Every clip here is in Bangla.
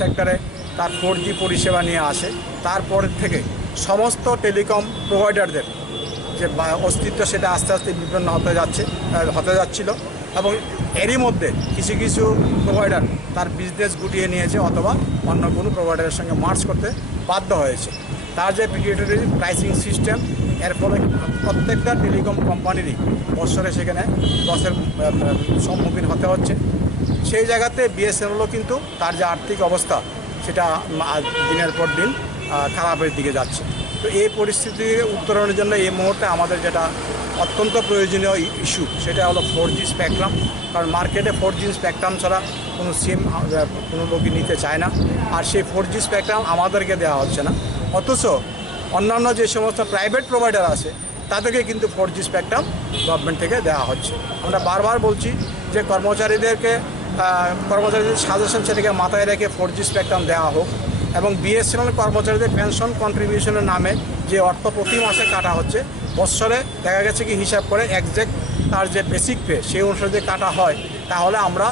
সেক্টরে তার 4G পরিষেবা নিয়ে আসে, তারপর থেকে সমস্ত টেলিকম প্রোভাইডারদের যে অস্তিত্ব সেটা আস্তে আস্তে বিপন্ন হতে যাচ্ছিল এবং এরই মধ্যে কিছু কিছু প্রোভাইডার তার বিজনেস গুটিয়ে নিয়েছে অথবা অন্য কোনো প্রোভাইডারের সঙ্গে মার্জ করতে বাধ্য হয়েছে। তার যে প্রিডেটরি প্রাইসিং সিস্টেম, এর ফলে প্রত্যেকটা টেলিকম কোম্পানিরই বছরে সেখানে লসের সম্মুখীন হতে হচ্ছে। সেই জায়গাতে বিএসএনএলও কিন্তু তার যে আর্থিক অবস্থা সেটা দিনের পর দিন খারাপের দিকে যাচ্ছে। তো এই পরিস্থিতি উত্তরণের জন্য এই মুহূর্তে আমাদের যেটা অত্যন্ত প্রয়োজনীয় ইস্যু সেটা হলো 4G স্পেকট্রাম। কারণ মার্কেটে 4G স্পেকট্রাম ছাড়া কোনো সিম কোনো লোকই নিতে চায় না, আর সেই 4G স্পেকট্রাম আমাদেরকে দেওয়া হচ্ছে না। অথচ অন্যান্য যে সমস্ত প্রাইভেট প্রোভাইডার আছে তাদেরকে কিন্তু 4G স্পেকট্রাম গভর্নমেন্ট থেকে দেওয়া হচ্ছে। আমরা বারবার বলছি যে কর্মচারীদের সাজেশন সেটাকে মাথায় রেখে 4G স্পেকট্রাম দেওয়া হোক এবং বিএসএনএল কর্মচারীদের পেনশন কন্ট্রিবিউশনের নামে যে অর্থ প্রতি মাসে কাটা হচ্ছে, বৎসরে দেখা গেছে কি হিসাব করে একজ্যাক্ট তার যে বেসিক পে সেই অনুসারে যে কাটা হয়, তাহলে আমরা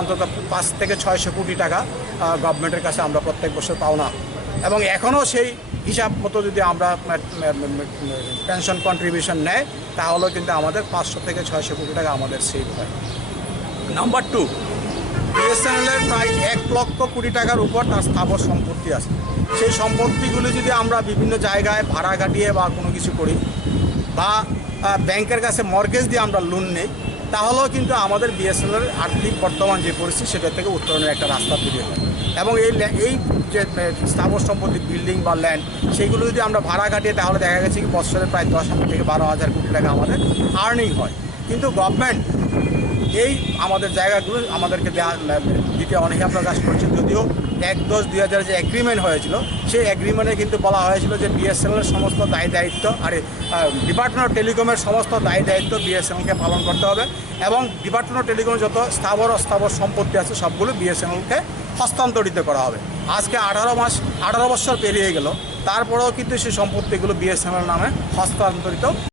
অন্তত 5 থেকে 600 কোটি টাকা গভর্নমেন্টের কাছে আমরা প্রত্যেক বছর পাওনা। এবং এখনও সেই হিসাব মতো যদি আমরা পেনশন কন্ট্রিবিউশন নেয় তাহলেও কিন্তু আমাদের 500 থেকে 600 কোটি টাকা আমাদের সেভ হয়। নাম্বার 2, বিএসএনএলের প্রায় 1 লক্ষ কোটি টাকার উপর তার স্থাবর সম্পত্তি আছে। সেই সম্পত্তিগুলি যদি আমরা বিভিন্ন জায়গায় ভাড়া কাটিয়ে বা কোনো কিছু করি বা ব্যাংকের কাছে মর্গেজ দিয়ে আমরা লোন নেই, তাহলেও কিন্তু আমাদের বিএসএনএলের আর্থিক বর্তমান যে পরিস্থিতি সেটা থেকে উত্তরণের একটা রাস্তা তৈরি হয়। এবং এই যে স্থাবর সম্পত্তি বিল্ডিং বা ল্যান্ড সেইগুলো যদি আমরা ভাড়া কাটিয়ে তাহলে দেখা গেছে কি বছরে প্রায় 10,000 থেকে 12,000 কোটি টাকা আমাদের আর্নিং হয়। কিন্তু গভর্নমেন্ট এই আমাদের জায়গাগুলো আমাদেরকে দিতে অনীহা প্রকাশ করছে। যদিও 1/10/2000 যে এগ্রিমেন্ট হয়েছিল সেই এগ্রিমেন্টে কিন্তু বলা হয়েছিল যে বিএসএনএলের সমস্ত দায় দায়িত্ব আর ডিপার্টমেন্ট অফ টেলিকমের সমস্ত দায় দায়িত্ব বিএসএনএলকে পালন করতে হবে এবং ডিপার্টমেন্ট অফ টেলিকমের যত স্থাবর অস্থাবর সম্পত্তি আছে সবগুলো বিএসএনএলকে হস্তান্তরিত করা হবে। আজকে 18 বছর পেরিয়ে গেল, তারপরেও কিন্তু সেই সম্পত্তিগুলো বিএসএনএল নামে হস্তান্তরিত